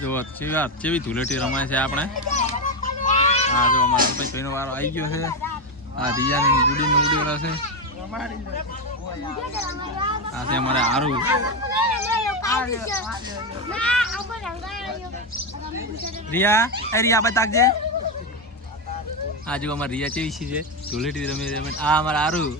જો કેવી ધૂળેટી રમાય છે આપણે. હા જો અમારા ભાઈનો વારો આવી ગયો છે. આ રિયાની ગુડીને ઉડી રહ્યો છે. આ છે અમારે હારું. રિયા બતાવજે. આ જો અમારે રિયા કેવી છે ધૂળેટી રમે. આ અમારે હારું.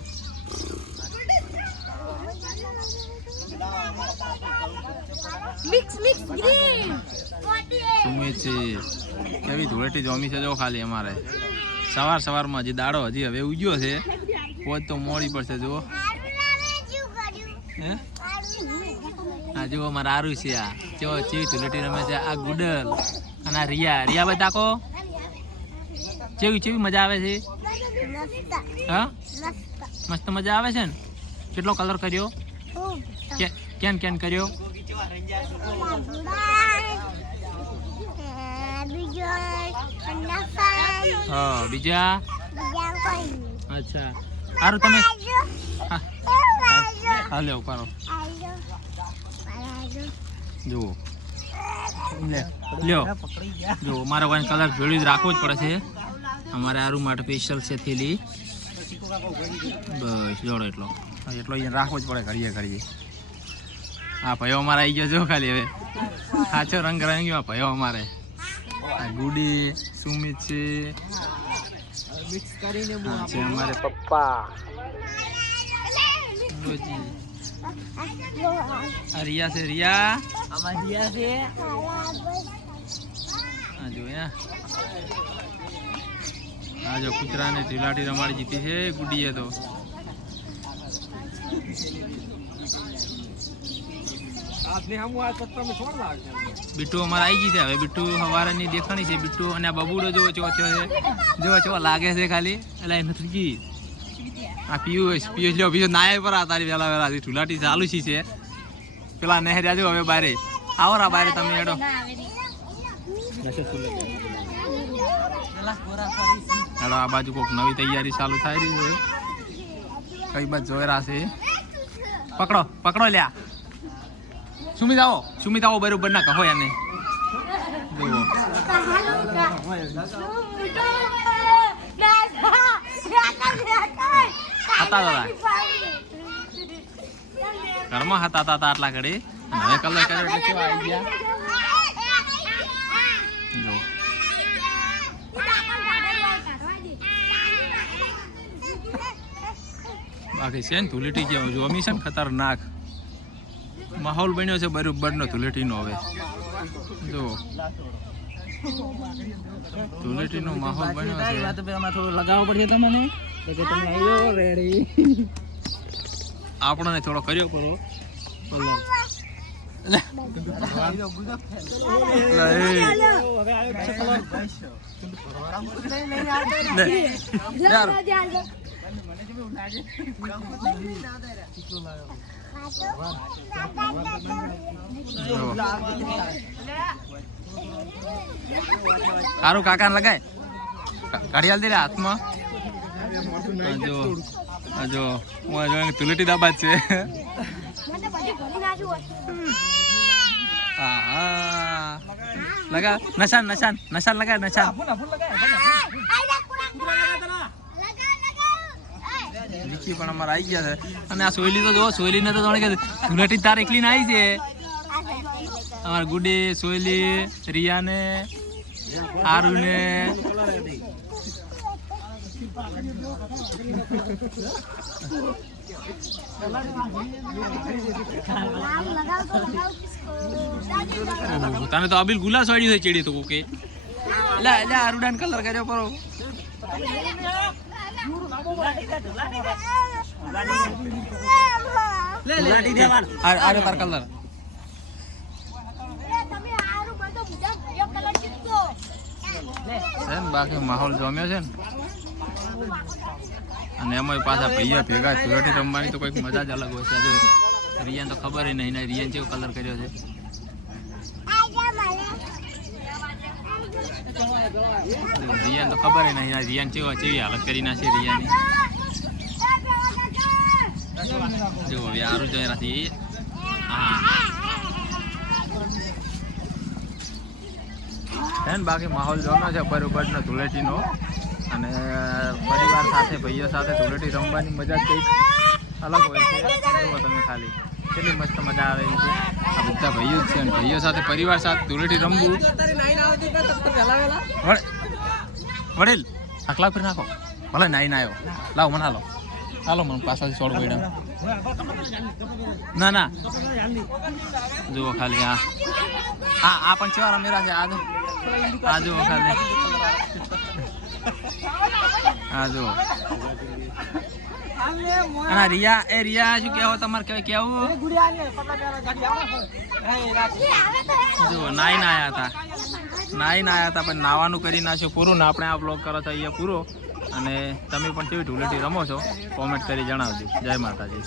સુમિત છે કેવી ધૂળેટી જમી છે જો ખાલી અમારે સવારમાં હજી દાડો હજી હવે ઉગ્યો છે. પોત તો મોડી પડશે જુઓ. હા જુઓ અમારે આરું છે. આ જો ચેવી ધૂળેટી રમે છે. આ ગુડલ અને આ રિયા ભાઈ તાકો કેવી મજા આવે છે. હા મસ્ત મજા આવે છે ને. કેટલો કલર કર્યો? કેન કર્યો? હા બીજા. અચ્છા સારું તમે હાલે ઉપાડો. જુઓ લ્યો જુઓ મારે કોઈ કલર ભેળવી રાખવો જ પડે છે. અમારે આરું માટે સ્પેશિયલ છે થેલી. બસ જોડો એટલો અહીંયા રાખવો જ પડે ઘડીએ. હા ભાઈઓ અમારે આવી ગયો જો ખાલી હવે સાચો રંગ રંગ્યો ભાઈઓ અમારે. આ ગુડી સુમિત છે. છે અમારે પપ્પા રિયા છે. રિયા છે. હા જો આ જો કૂતરાને ઢીલાટી રમાડી જીતી છે ગુડીએ તો. બીટુ અમારે આવી ગઈ છે હવે. બીટુ સવારની દેખાણી છે. બીટુ અને આ બબુડો જો ચો લાગે છે ખાલી. એટલે એ નથી ગઈ. આ પિયુષ લ્યો નાય પર આ તારી વેલા ઢુલાટી ચાલુ છે. પેલા નહેર્યા જો હવે બારે આવો રા બારે તમે એડો. હેડો આ બાજુ કોઈક નવી તૈયારી ચાલુ થાય રહી છે. કઈ બાજુ જોઈ રહ્યા છે. પકડો લ્યા. સુમિત આવો બરોબર ના કહો એને. જુઓ ઘરમાં હતા આટલા ઘડી. હવે કલર કર્યો એટલે કેવા આવી ગયા. જો બાકી છે ને ધૂળેટી કેવું જોમી છે ને ખતરનાક માહોલ બન્યો છે બરોબરનો ધૂળેટીનો. હવે જો ધૂળેટીનો માહોલ બન્યો છે. લગાવવો પડશે તમને. આપણને થોડો કર્યો કરો સારું કાકા લગાય ઘડિયાળ દે હાથમાં. જો ધૂળેટી દાબા છે. લગા નશાન લગા નશાન. વિકી પણ અમારે આવી ગયા છે. અને આ સોયલી તો જો સોયલીને તો જાણે કે ધૂળેટી તાર એકલી ને આવી છે. અમારે ગુડી સોયલી રિયાને આરુને તને તો અબીલ ગુલાસ વાળી છે ચીડી તો ઓકે. એટલે આરુડાન કલર કર્યો પરો. આરે તાર કલર બાકી માહોલ જમ્યો છે ને. અને એમાં પાછા ભૈયા ભેગા ધૂળેટી રમવાની તો કંઈક મજા જ અલગ હોય છે. જો રિયાને તો ખબર નહીં રિયાને કેવો કલર કર્યો છે. રિયાને તો ખબર નહીં રિયાને કેવી હાલત કરી નાખી રિયાની. જો હવે આરું જોઈ નથી. હા ને બાકી માહોલ જોવાનો છે બરોબરનો ધૂળેટીનો. અને પરિવાર સાથે ભાઈઓ સાથે ધૂળેટી રમવાની મજા જ કંઈક અલગ હોય છે. જુઓ તમે ખાલી કેટલી મસ્ત મજા આવે છે. આ બધા ભાઈઓ જ છે અને ભાઈઓ સાથે પરિવાર સાથે ધૂળેટી રમવું. વડીલ આખલા ફરી નાખો ભલે નાઈ ના આવ્યો. લાવો મને હાલો મને પાછળથી છોડ પડ્યા. ના ના જુઓ ખાલી આ પણ કેવા રમેરા છે. આ જુઓ ખાલી આ જુઓ. અને રિયા શું કહેવો તમારે કેવું જુઓ નાઈ ના આવ્યા હતા પણ નાવાનું કરી નાખ્યું પૂરું ને આપણે આ બ્લોગ કરો છો અહીંયા પૂરો. અને તમે પણ કેવી ધૂળેટી રમો છો કોમેન્ટ કરી જણાવજો. જય માતાજી.